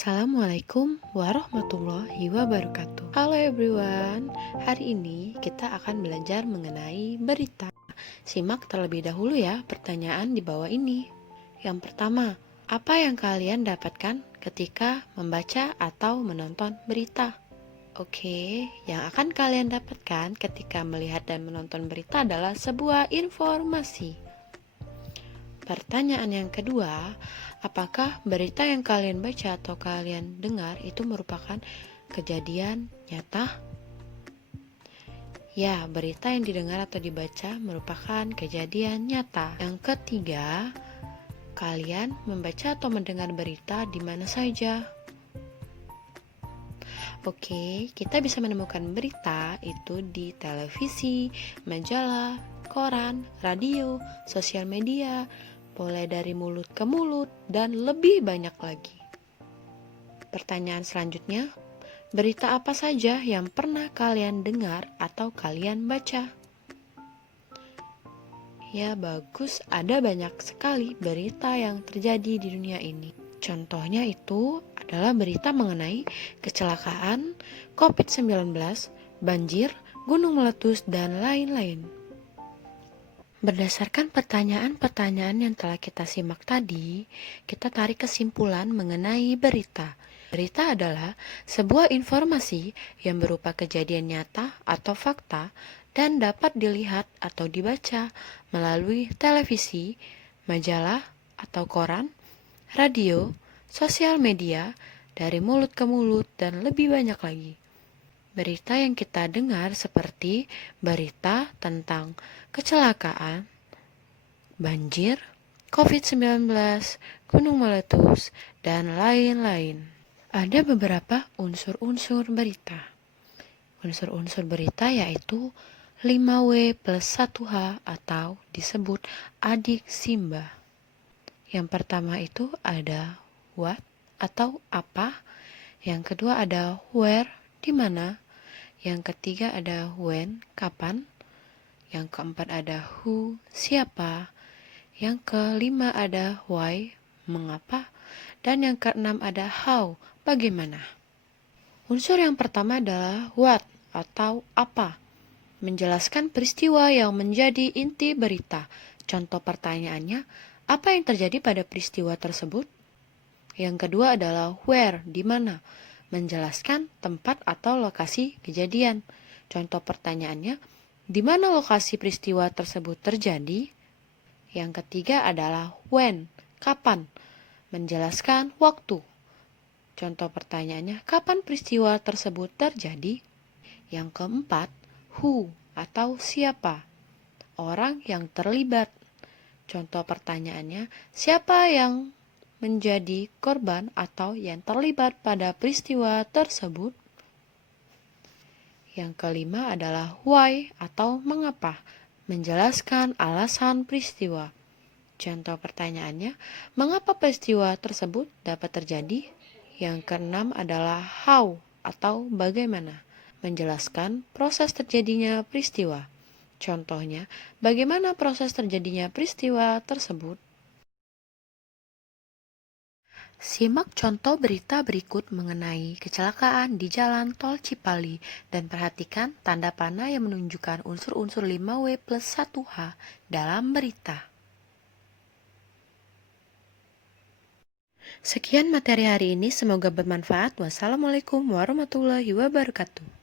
Assalamualaikum warahmatullahi wabarakatuh. Halo everyone, hari ini kita akan belajar mengenai berita. Simak terlebih dahulu ya pertanyaan di bawah ini. Yang pertama, apa yang kalian dapatkan ketika membaca atau menonton berita? Oke, yang akan kalian dapatkan ketika melihat dan menonton berita adalah sebuah informasi. Pertanyaan yang kedua, apakah berita yang kalian baca atau kalian dengar itu merupakan kejadian nyata? Ya, berita yang didengar atau dibaca merupakan kejadian nyata. Yang ketiga, kalian membaca atau mendengar berita di mana saja? Oke, kita bisa menemukan berita itu di televisi, majalah, koran, radio, sosial media, mulai dari mulut ke mulut, dan lebih banyak lagi. Pertanyaan selanjutnya, berita apa saja yang pernah kalian dengar atau kalian baca? Ya bagus, ada banyak sekali berita yang terjadi di dunia ini. Contohnya itu adalah berita mengenai kecelakaan, COVID-19, banjir, gunung meletus, dan lain-lain. Berdasarkan pertanyaan-pertanyaan yang telah kita simak tadi, kita tarik kesimpulan mengenai berita. Berita adalah sebuah informasi yang berupa kejadian nyata atau fakta dan dapat dilihat atau dibaca melalui televisi, majalah atau koran, radio, sosial media, dari mulut ke mulut, dan lebih banyak lagi. Berita yang kita dengar seperti berita tentang kecelakaan, banjir, COVID-19, gunung meletus, dan lain-lain. Ada beberapa unsur-unsur berita. Unsur-unsur berita yaitu 5W plus 1H atau disebut adik Simba. Yang pertama itu ada what atau apa. Yang kedua ada where, di mana. Yang ketiga ada when, kapan. Yang keempat ada who, siapa. Yang kelima ada why, mengapa. Dan yang keenam ada how, bagaimana. Unsur yang pertama adalah what atau apa. Menjelaskan peristiwa yang menjadi inti berita. Contoh pertanyaannya, apa yang terjadi pada peristiwa tersebut? Yang kedua adalah where, di mana. Menjelaskan tempat atau lokasi kejadian. Contoh pertanyaannya, di mana lokasi peristiwa tersebut terjadi? Yang ketiga adalah when, kapan. Menjelaskan waktu. Contoh pertanyaannya, kapan peristiwa tersebut terjadi? Yang keempat, who atau siapa. Orang yang terlibat. Contoh pertanyaannya, siapa yang menjadi korban atau yang terlibat pada peristiwa tersebut? Yang kelima adalah why atau mengapa, menjelaskan alasan peristiwa. Contoh pertanyaannya, mengapa peristiwa tersebut dapat terjadi? Yang keenam adalah how atau bagaimana, menjelaskan proses terjadinya peristiwa. Contohnya, bagaimana proses terjadinya peristiwa tersebut? Simak contoh berita berikut mengenai kecelakaan di Jalan Tol Cipali dan perhatikan tanda panah yang menunjukkan unsur-unsur 5W plus 1H dalam berita. Sekian materi hari ini, semoga bermanfaat. Wassalamualaikum warahmatullahi wabarakatuh.